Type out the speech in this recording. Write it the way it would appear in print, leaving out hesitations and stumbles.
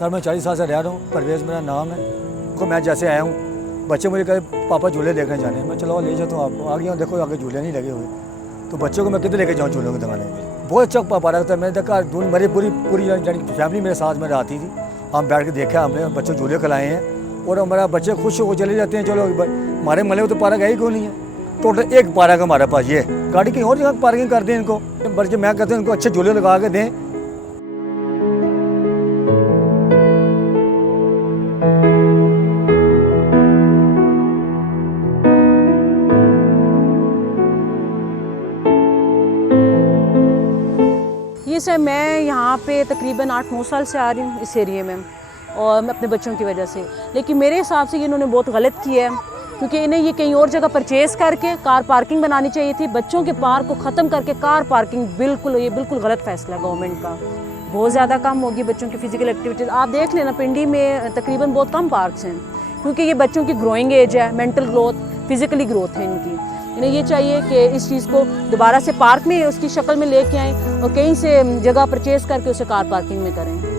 Sir मैं 40 साल से रह रहा हूँ, परवेज़ मेरा नाम है। देखो मैं जैसे आया हूँ, बच्चे मुझे कहे पापा झूले देखने जाने हैं, मैं चलो ले जाता हूँ आपको। आ गया हूँ, देखो आगे झूले नहीं लगे हुए, तो बच्चों को मैं कितने लेके जाऊँ झूलों को दिखाने के लिए। बहुत अच्छा पा रहा था। मैंने देखा मेरी पूरी फैमिली मेरे साथ में आती थी, हम बैठ के देखा, हमने बच्चों झूले खिलाए हैं और हमारा बच्चे खुश हो चले जाते हैं। चलो हमारे मले तो पार्क है ही क्यों नहीं है, टोटल एक पार्क हमारे पास, ये गाड़ी कहीं और जगह पार्किंग कर दें इनको, बल्कि मैं कहता हूँ इनको अच्छे झूले लगा के दें। ये सर मैं यहाँ पे तकरीबन 8-9 साल से आ रही हूँ इस एरिए में, और मैं अपने बच्चों की वजह से। लेकिन मेरे हिसाब से इन्होंने बहुत गलत किया है, क्योंकि इन्हें ये कहीं और जगह परचेज़ करके कार पार्किंग बनानी चाहिए थी। बच्चों के पार्क को ख़त्म करके कार पार्किंग, ये बिल्कुल गलत फैसला है गवर्नमेंट का। बहुत ज़्यादा कम होगी बच्चों की फ़िज़िकल एक्टिविटीज़। आप देख लेना पिंडी में तकरीबन बहुत कम पार्क्स हैं, क्योंकि ये बच्चों की ग्रोइंग एज है, मेंटल ग्रोथ, फिज़िकली ग्रोथ है इनकी। इन्हें ये चाहिए कि इस चीज़ को दोबारा से पार्क में उसकी शक्ल में लेके आएँ और कहीं से जगह परचेज़ करके उसे कार पार्किंग में करें।